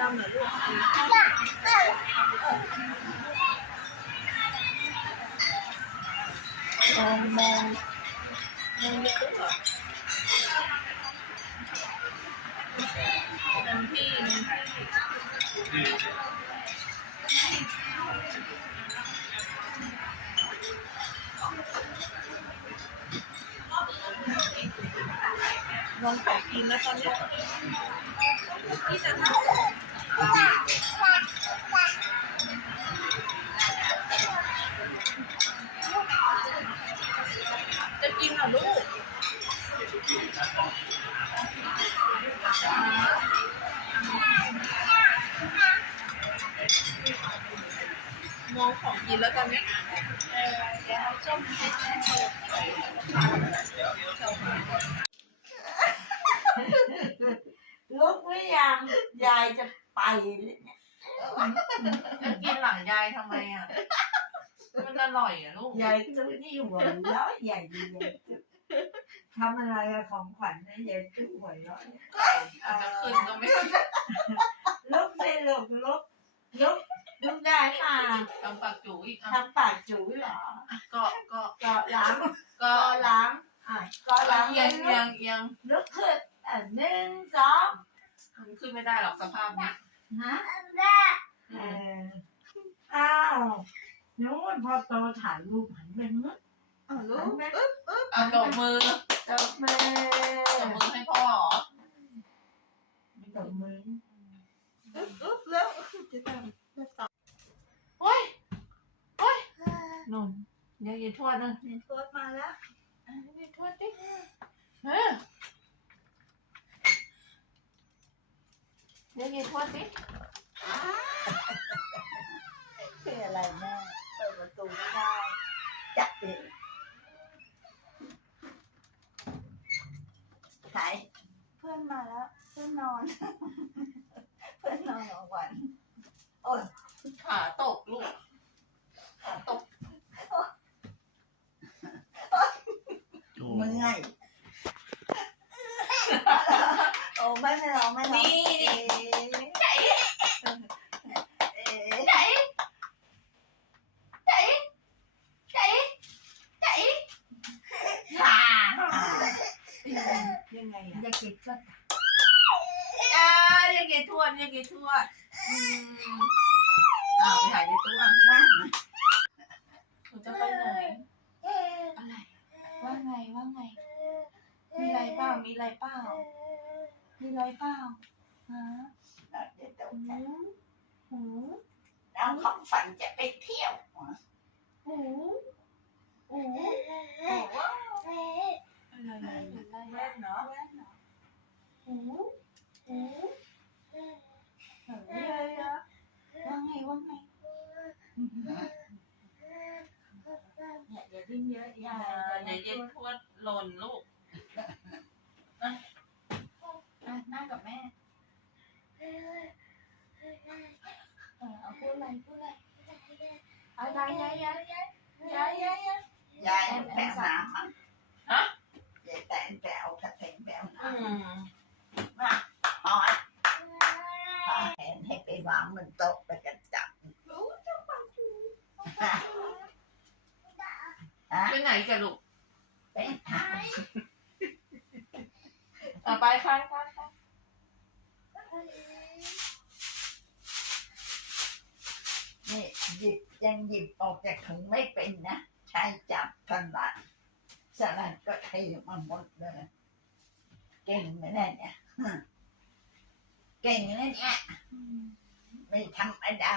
เอลูกมองมองมองไม่รู้หรอมองพี่มองพี่ลองของกินแล้วตอนนี้ยพี่จะทำ จะกินเหรอลูกมองของกินแล้วตอนเนี้ยเออเดี๋ยวเอาส้มให้แม่ลุกหรือยังยายจะ ไปเลยเนี่ยจะกินหลังยายทำไมอะ มันอร่อยอะลูกยายตู้นี่หัวเราะใหญ่ดียายตู้ทำอะไรอะของขวัญนะยายตู้หัวเราะเนี่ยอาจจะขึ้นก็ไม่ลุกสิลุกลุกลุกลุกได้ค่ะทำปากจูอีกอะทำปากจู๋เหรอ ก็ก็เกาะหลังก็เกาะหลังอะเกาะหลังเอียงเอียงเอียงลุกขึ้นอะหนึ่งสองมันขึ้นไม่ได้หรอกสภาพเนี้ย ฮะเอออ้าวนู้นพอโตถ่ายรูปหันไปนู้นอ๋อลูหักนไปเอาตบมือตบมือตบมือให้พ่อเหรอตบมืออึ๊บอึ๊บแล้วจะทำจะตอบโอ้ยโอ้ยนนยายยายทวดนะเห็นโพสต์มาแล้วอะยายทวดดิเฮ้ย ยายยายทวดดิคืออะไรแม่เปิดประตูไม่ได้จับเองใครเพื่อนมาแล้ว เพื่อนนอน เพื่อนนอนเอาวันขาตกลูกขาตก เมื่อยโอ้ ไม่ไม่ร้องไม่ร้องนี่นี่เอ๊เอ๊ะไหนไหนไหนไหนขายังไงอะอย่าคิดก็อ่าเรียกยายทวดเรียกยายทวดอืมอ้าวไปหายายทวดนั่นหนูจะไปไหนอะไรว่าไงว่าไง มีอะไรเปล่ามีอะไรเปล่า มีอะไรเปล่าฮะนะเดี๋ยวต้องหูหูน้องของฝันจะไปเที่ยวหูหูอะไรอะไรอะไรแว่นเนาะหูหูเฮ้ยอะว่าไงว่าไงเนี่ยอย่าดิ้นเยอะอย่าเดี๋ยวเย็นทวดหล่นลูกอะอะนั่งกับแม่เออเอาพูดอะไรพูดอะไร เอายายยายยายยายยายยายยายยายแปลน้ำมั้งฮะยายแต่แปล หยิบยังหยิบออกจากถุงไม่เป็นนะ ใช้จับสลัดสลัดก็เทมาหมดเลย เก่งไหมเนี่ยเก่งนะเนี่ยไม่ธรรมดา